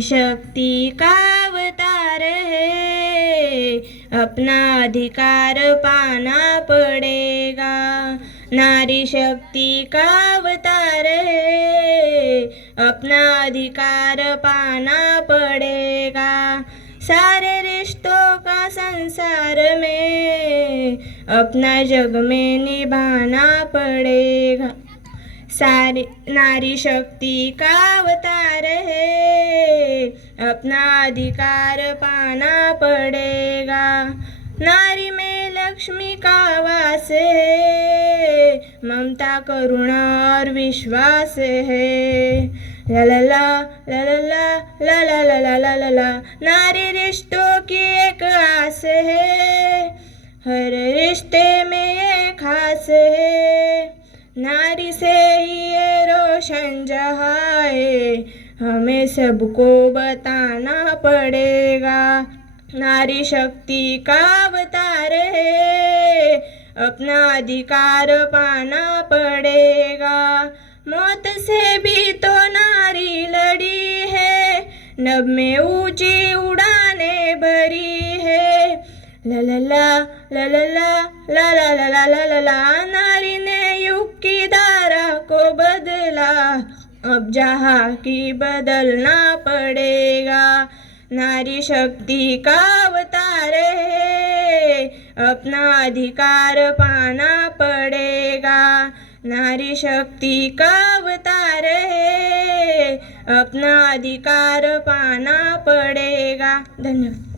शक्ति का अवतार है। अपना अधिकार पाना पड़ेगा। नारी शक्ति का अवतार है। अपना अधिकार पाना पड़ेगा। सारे रिश्तों का संसार में अपना जग में निभाना पड़ेगा। सारी नारी शक्ति का अवतार है अपना अधिकार पाना पड़ेगा नारी में लक्ष्मी का वास है ममता करुणा और विश्वास है ला ला ला ला ला ला ला नारी रिश्तों की एक आस है हर रिश्ते में ये खास है नारी से ही रोशन जहाँ हमें सबको बताना पड़ेगा। नारी शक्ति का अवतार है, अपना अधिकार पाना पड़ेगा। मौत से भी तो नारी लड़ी है नब में ऊँची उड़ाने भरी है। ला ला ला ला ला ला ला ला ला ला ला, नारी ने अब जहाँ की बदलना पड़ेगा, नारी शक्ति का अवतार है। अपना अधिकार पाना पड़ेगा, नारी शक्ति का अवतार है। अपना अधिकार पाना पड़ेगा। धन्यवाद।